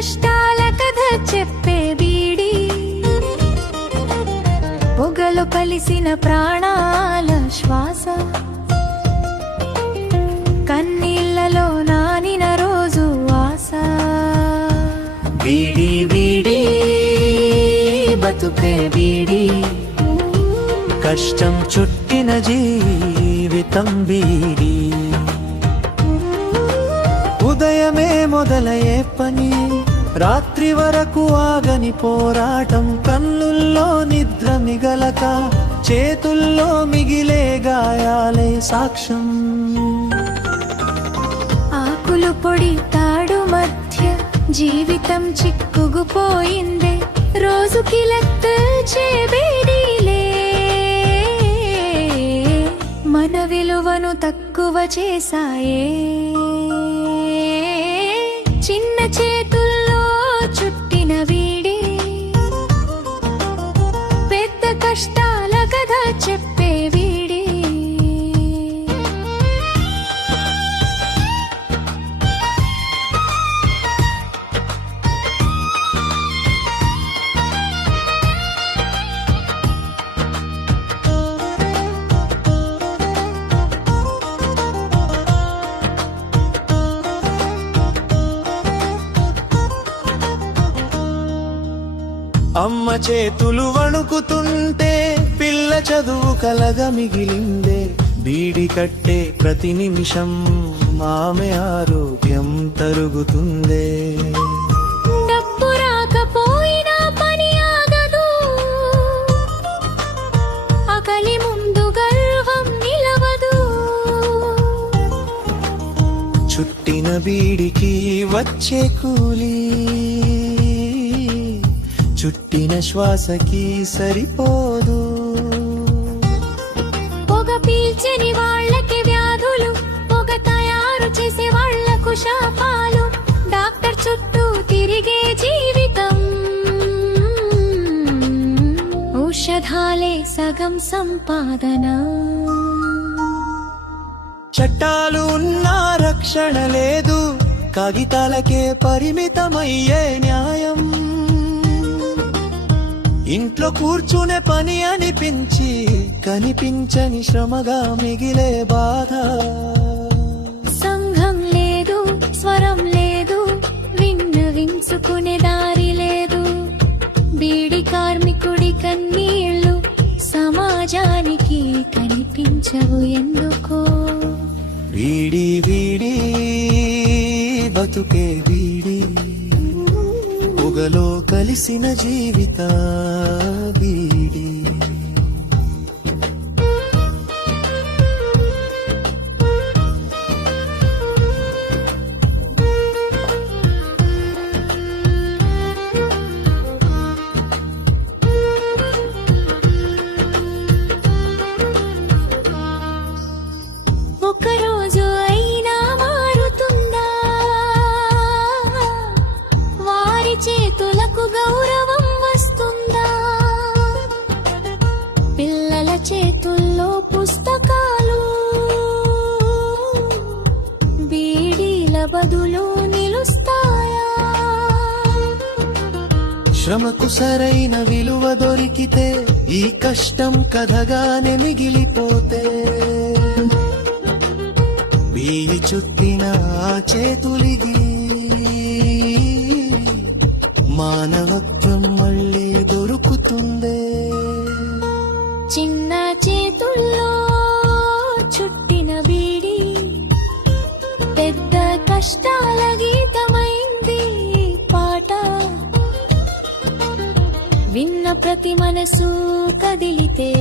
కష్టాల కథ చెప్పే బీడి, పొగలు కలిసిన ప్రాణాల శ్వాస, కన్నీళ్లలో నానిన రోజు ఆశ. బీడి బీడి బతుకే బీడి, కష్టం చుట్టిన జీవితం బీడి. ఉదయమే మొదలయ్యే పని, రాత్రి వరకు ఆగని పోరాటం. కన్నుల్లో నిద్ర మిగలక, చేతుల్లో మిగిలే గాయాలే సాక్ష్యం. ఆకులు పొడి తాడు మధ్య జీవితం చిక్కుకుపోయిందే, రోజుకి లెక్కించే బీడీలే మన విలువను తక్కువ చేశాయే. చిన్న చేతుల్లో చుట్టిన వీడి, పెద్ద కష్టాల కథ చెప్పే వీడి. అమ్మ చేతులు వణుకుతుంటే పిల్ల చదువు కలగా మిగిలిందే. బీడి కట్టే ప్రతి నిమిషం ఆమె ఆరోగ్యం తరుగుతుందే. డబ్బు రాకపోయినా పని ఆగదు, ఆకలి ముందు గర్వం నిలవదు. చుట్టిన బీడికి వచ్చే కూలి, చుట్టిన శ్వాసకి సరిపోదు. పొగ పీల్చని వాళ్ళకి వ్యాధులు, పొగ తయారు చేసే వాళ్లకు శాపాలు. డాక్టర్ చుట్టూ తిరిగే జీవితం, ఔషధాలే సగం సంపాదన. చట్టాలు ఉన్నా రక్షణ లేదు, కాగితాలకే పరిమితమయ్యే న్యాయం. ఇంట్లో కూర్చునే పని అనిపించి, కనిపించని శ్రమగా మిగిలే బాధ. సంఘం లేదు, స్వరం లేదు, విన్నవించుకునే దారి లేదు. బీడి కార్మికుడి కన్నీళ్లు సమాజానికి కనిపించవు ఎందుకో. వీడి వీడి బతుకే వీడి, పొగలో కలిసిన జీవిత బీడి. ఒక్కరోజు అయినా మారుతుందా, వారి చేతులకు గౌరవం వస్తుందా? పిల్లల చేతుల్లో పుస్తకాలు, బీడీల బదులు నిలుస్తాయా? శ్రమకు సరైన విలువ దొరికితే, ఈ కష్టం కథగానే మిగిలిపోతే. బీడి చుట్టిన చేతులిగి, మానవత్వం మళ్ళీ దొరుకుతుందే. చిన్న చేతుల్లో చుట్టిన బీడి, పెద్ద కష్టాల గీతమైంది పాట. విన్న ప్రతి మనసు కదిలితే